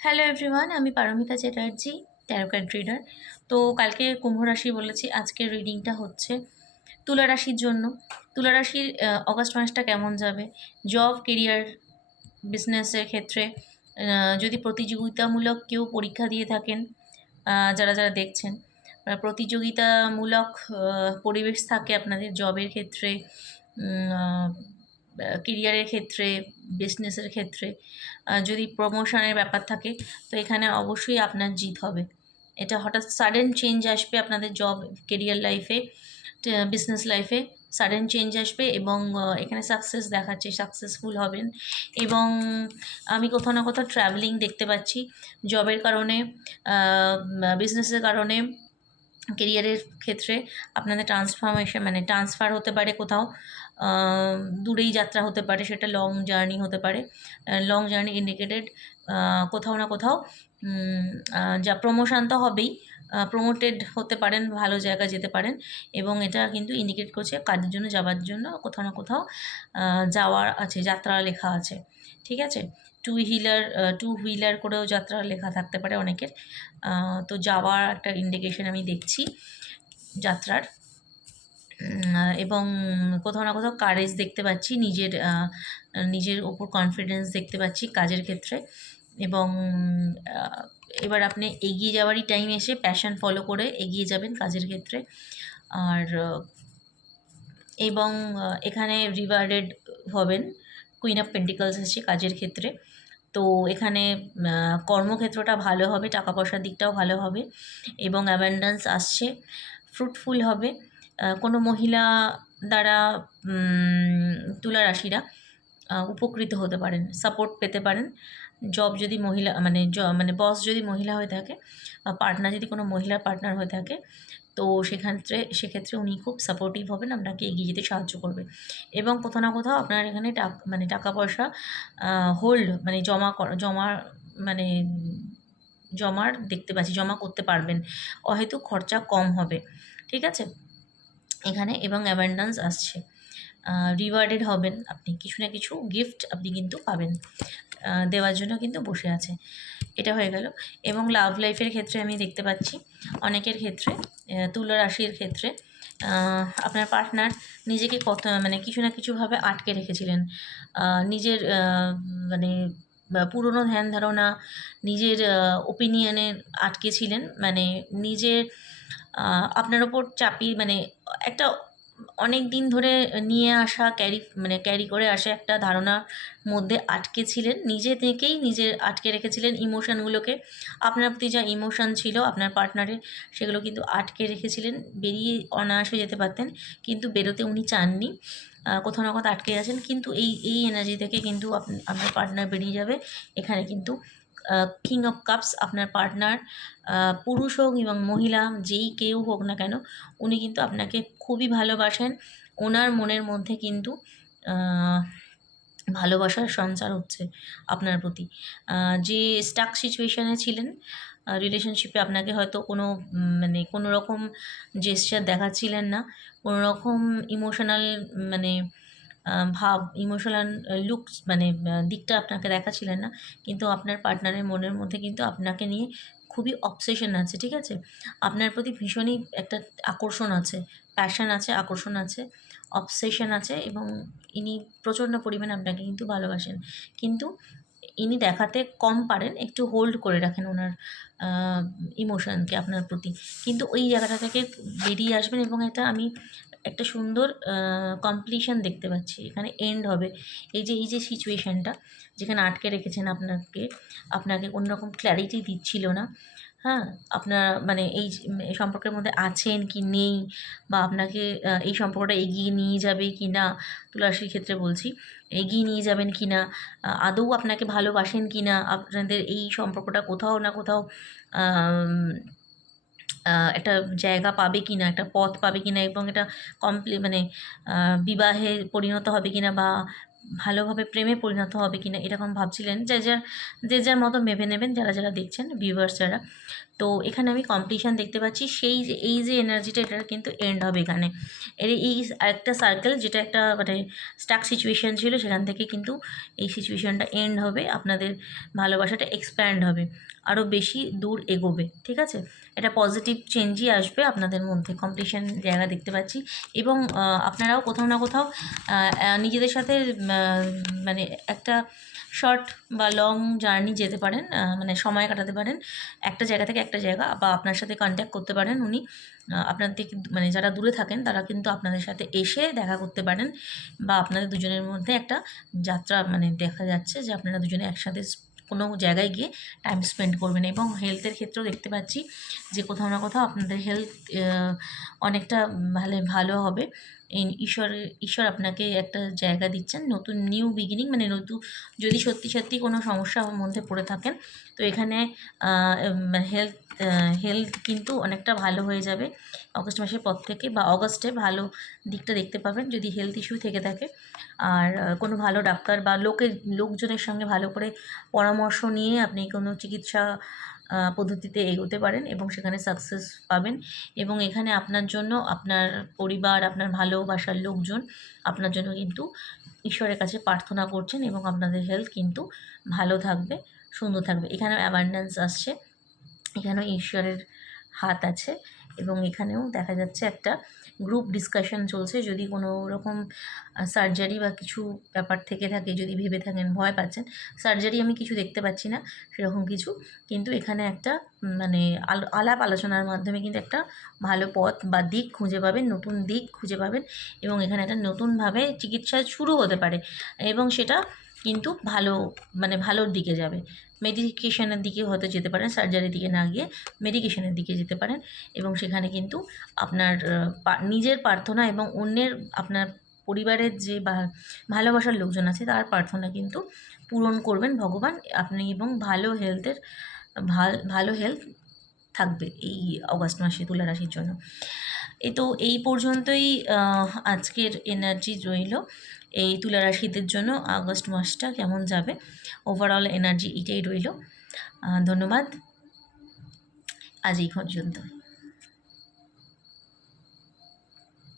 Hello everyone, আমি Paromita Chatterjee, tarot card reader. তো কালকে কুম্ভ রাশি বলেছি, আজকের রিডিংটা হচ্ছে তুলা রাশির জন্য। তুলা রাশির অগাস্ট মাসটা কেমন যাবে, জব, কেরিয়ার, বিজনেসের ক্ষেত্রে যদি প্রতিযোগিতামূলক কেউ পরীক্ষা দিয়ে থাকেন, যারা যারা দেখছেন, প্রতিযোগিতামূলক পরিবেশ থাকে আপনাদের জবের ক্ষেত্রে, কেরিয়ারের ক্ষেত্রে, বিজনেসের ক্ষেত্রে, যদি প্রমোশনের ব্যাপার থাকে, তো এখানে অবশ্যই আপনার জিত হবে। এটা হঠাৎ সাডেন চেঞ্জ আসবে আপনাদের জব, কেরিয়ার লাইফে, বিজনেস লাইফে সাডেন চেঞ্জ আসবে এবং এখানে সাকসেস দেখাচ্ছে, সাকসেসফুল হবেন। এবং আমি কোথাও না কোথাও ট্রাভেলিং দেখতে পাচ্ছি, জবের কারণে, বিজনেসের কারণে, কেরিয়ারের ক্ষেত্রে আপনাদের ট্রান্সফরমেশন মানে ট্রান্সফার হতে পারে কোথাও, দূরেই যাত্রা হতে পারে, সেটা লং জার্নি হতে পারে। লং জার্নি ইন্ডিকেটেড, কোথাও না কোথাও যা প্রমোশন তো হবেই, প্রমোটেড হতে পারেন, ভালো জায়গায় যেতে পারেন। এবং এটা কিন্তু ইন্ডিকেট করছে কাজের জন্য যাওয়ার জন্য কোথাও না কোথাও যাওয়ার আছে, যাত্রা লেখা আছে। ঠিক আছে, টু হুইলার করেও যাত্রা লেখা থাকতে পারে অনেকের। তো যাওয়ার একটা ইন্ডিকেশন আমি দেখছি যাত্রার। এবং কোথাও না কোথাও কারেজ দেখতে পাচ্ছি, নিজের ওপর কনফিডেন্স দেখতে পাচ্ছি কাজের ক্ষেত্রে। এবং এবার আপনি এগিয়ে যাওয়ারই টাইম এসে প্যাশন ফলো করে এগিয়ে যাবেন কাজের ক্ষেত্রে। আর এবং এখানে রিওয়ার্ডেড হবেন, কুইন অফ পেন্টিকলস এসে কাজের ক্ষেত্রে। তো এখানে কর্মক্ষেত্রটা ভালো হবে, টাকা পয়সার দিকটাও ভালো হবে এবং অ্যাবান্ডেন্স আসছে, ফ্রুটফুল হবে। কোনো মহিলা দ্বারা তুলা রাশিরা উপকৃত হতে পারেন, সাপোর্ট পেতে পারেন। জব যদি মহিলা মানে বস যদি মহিলা হয়ে থাকে, পার্টনার যদি কোনো মহিলার পার্টনার হয়ে থাকে, তো সেক্ষেত্রে উনি খুব সাপোর্টিভ হবেন, আপনাকে এগিয়ে যেতে সাহায্য করবে। এবং কোথাও না কোথাও আপনার এখানে টাকা পয়সা হোল্ড মানে মানে জমার দেখতে পাচ্ছি, জমা করতে পারবেন, হয়তো খরচা কম হবে। ঠিক আছে এখানে, এবং অ্যাবান্ডেন্স আসছে, রিওয়ার্ডেড হবেন, আপনি কিছু না কিছু গিফট আপনি কিন্তু পাবেন, দেওয়ার জন্য কিন্তু বসে আছে। এটা হয়ে গেল। এবং লাভ লাইফের ক্ষেত্রে আমি দেখতে পাচ্ছি অনেকের ক্ষেত্রে, তুলা রাশির ক্ষেত্রে, আপনার পার্টনার নিজেকে মানে কিছু না কিছুভাবে আটকে রেখেছিলেন, নিজের মানে পুরনো ধ্যান ধারণা, নিজের ওপিনিয়নে আটকে ছিলেন, মানে নিজের আপনার ওপর চাপিয়ে, মানে একটা অনেক দিন ধরে নিয়ে আসা ক্যারি করে আসা একটা ধারণার মধ্যে আটকে ছিলেন, নিজে থেকেই নিজের আটকে রেখেছিলেন ইমোশনগুলোকে। আপনার প্রতি যা ইমোশন ছিল আপনার পার্টনারের, সেগুলো কিন্তু আটকে রেখেছিলেন, বেরিয়ে অনায়াসে যেতে পারতেন, কিন্তু বেরোতে উনি চাননি, কোথাও না কোথাও আটকে গেছেন। কিন্তু এই এনার্জি থেকে কিন্তু আপনার পার্টনার বেরিয়ে যাবে। এখানে কিন্তু কিং অফ কাপস আপনার পার্টনার, পুরুষ হোক এবং মহিলা, যেই কেউ হোক না কেন, উনি কিন্তু আপনাকে খুবই ভালোবাসেন। ওনার মনের মধ্যে কিন্তু ভালোবাসার সঞ্চার হচ্ছে আপনার প্রতি। যে স্টাক সিচুয়েশানে ছিলেন রিলেশনশিপে, আপনাকে হয়তো মানে কোনো রকম জেস্চার দেখাচ্ছিলেন না, কোনো রকম ইমোশনাল মানে ইমোশনাল লুকস মানে দিকটা আপনাকে দেখাচ্ছিলেন না, কিন্তু আপনার পার্টনারের মনের মধ্যে কিন্তু আপনাকে নিয়ে খুবই অবসেশন আছে। ঠিক আছে, আপনার প্রতি ভীষণই একটা আকর্ষণ আছে, প্যাশন আছে, আকর্ষণ আছে, অবসেশন আছে। এবং ইনি প্রচণ্ড পরিমাণে আপনাকে কিন্তু ভালোবাসেন, কিন্তু ইনি দেখাতে কম পারেন, একটু হোল্ড করে রাখেন ওনার ইমোশনকে আপনার প্রতি। কিন্তু ওই জায়গাটা থেকে বেরিয়ে আসবেন এবং আমি একটা সুন্দর কমপ্লিশন দেখতে পাচ্ছি, এখানে এন্ড হবে। এই যে সিচুয়েশানটা যেখানে আটকে রেখেছেন আপনাকে কোনো রকম ক্ল্যারিটি দিচ্ছিল না, হ্যাঁ, আপনার মানে এই সম্পর্কের মধ্যে আছেন কি নেই, বা আপনাকে এই সম্পর্কটা এগিয়ে নিয়ে যাবে কি না, তুলারাশির ক্ষেত্রে বলছি, এগিয়ে নিয়ে যাবেন কি না, আদৌ আপনাকে ভালোবাসেন কি না, আপনাদের এই সম্পর্কটা কোথাও না কোথাও একটা জায়গা পাবে কি না, একটা পথ পাবে কি না, এবং এটা মানে বিবাহে পরিণত হবে কি না, বা ভালোভাবে প্রেমে পরিণত হবে কিনা এরকম ভাবছিলেন, যে যার মতো ভেবে নেবেন যারা যারা দেখছেন, ভিউয়ার্স যারা। তো এখানে আমি কমপ্লিশন দেখতে পাচ্ছি। এই যে এনার্জিটা, এটা কিন্তু এন্ড হবে এখানে। এই একটা সার্কেল, যেটা একটা মানে স্টাক সিচুয়েশান ছিল, সেখান থেকে কিন্তু এই সিচুয়েশানটা এন্ড হবে। আপনাদের ভালোবাসাটা এক্সপ্যান্ড হবে, আরও বেশি দূর এগোবে, ঠিক আছে? এটা পজিটিভ চেঞ্জই আসবে আপনাদের মধ্যে, কমপ্লিশন জায়গা দেখতে পাচ্ছি। এবং আপনারাও কোথাও না কোথাও নিজেদের সাথে মানে একটা শর্ট বা লং জার্নি যেতে পারেন, মানে সময় কাটাতে পারেন একটা জায়গা থেকে একটা জায়গা, বা আপনার সাথে কন্ট্যাক্ট করতে পারেন উনি। আপনার থেকে মানে যারা দূরে থাকেন তারা কিন্তু আপনাদের সাথে এসে দেখা করতে পারেন, বা আপনাদের দুজনের মধ্যে একটা যাত্রা মানে দেখা যাচ্ছে যে আপনারা দুজনে একসাথে কোনো জায়গায় গিয়ে টাইম স্পেন্ড করবেন। এবং হেলথের ক্ষেত্রেও দেখতে পাচ্ছি যে কোথাও না কোথাও আপনাদের হেলথ অনেকটা ভালো হবে। ঈশ্বর আপনাকে একটা জায়গা দিচ্ছেন, নতুন নিউ বিগিনিং, মানে নতুন, যদি সত্যি সত্যি কোনো সমস্যার মধ্যে পড়ে থাকেন, তো এখানে হেলথ কিন্তু অনেকটা ভালো হয়ে যাবে অগস্ট মাসের পর থেকে, বা অগস্টে ভালো দিকটা দেখতে পাবেন যদি হেলথ ইস্যু থেকে থাকে। আর কোনো ভালো ডাক্তার বা লোকজনের সঙ্গে ভালো করে পরামর্শ নিয়ে আপনি কোনো চিকিৎসা পদ্ধতিতে এগোতে পারেন এবং সেখানে সাকসেস পাবেন। এবং এখানে আপনার জন্য আপনার পরিবার, আপনার ভালোবাসার লোকজন আপনার জন্য কিন্তু ঈশ্বরের কাছে প্রার্থনা করছেন, এবং আপনাদের হেলথ কিন্তু ভালো থাকবে, সুন্দর থাকবে। এখানেও অ্যাবান্ডেন্স আসছে, এখানেও ঈশ্বরের হাত আছে। এবং এখানেও দেখা যাচ্ছে একটা গ্রুপ ডিসকাশন চলছে। যদি কোনো রকম সার্জারি বা কিছু ব্যাপার থেকে থাকে, যদি ভেবে থাকেন, ভয় পাচ্ছেন, সার্জারি আমি কিছু দেখতে পাচ্ছি না সেরকম কিছু, কিন্তু এখানে একটা মানে আলাপ আলোচনার মাধ্যমে কিন্তু একটা ভালো পথ বা দিক খুঁজে পাবেন, নতুন দিক খুঁজে পাবেন। এবং এখানে একটা নতুনভাবে চিকিৎসা শুরু হতে পারে, এবং সেটা কিন্তু মানে ভালোর দিকে যাবে। মেডিকেশনের দিকে হয়তো যেতে পারেন, সার্জারির দিকে না গিয়ে মেডিকেশনের দিকে যেতে পারেন। এবং সেখানে কিন্তু আপনার নিজের প্রার্থনা এবং অন্যের, আপনার পরিবারের যে ভালোবাসার লোকজন আছে তার প্রার্থনা কিন্তু পূরণ করবেন ভগবান আপনি, এবং ভালো হেলথ থাকবে এই অগাস্ট মাসে তুলা রাশির জন্য। এই পর্যন্তই আজকের এনার্জি রইল এই তুলা রাশিদের জন্য। আগস্ট মাসটা কেমন যাবে, ওভারঅল এনার্জি এটাই রইল। ধন্যবাদ, আজ এই পর্যন্ত।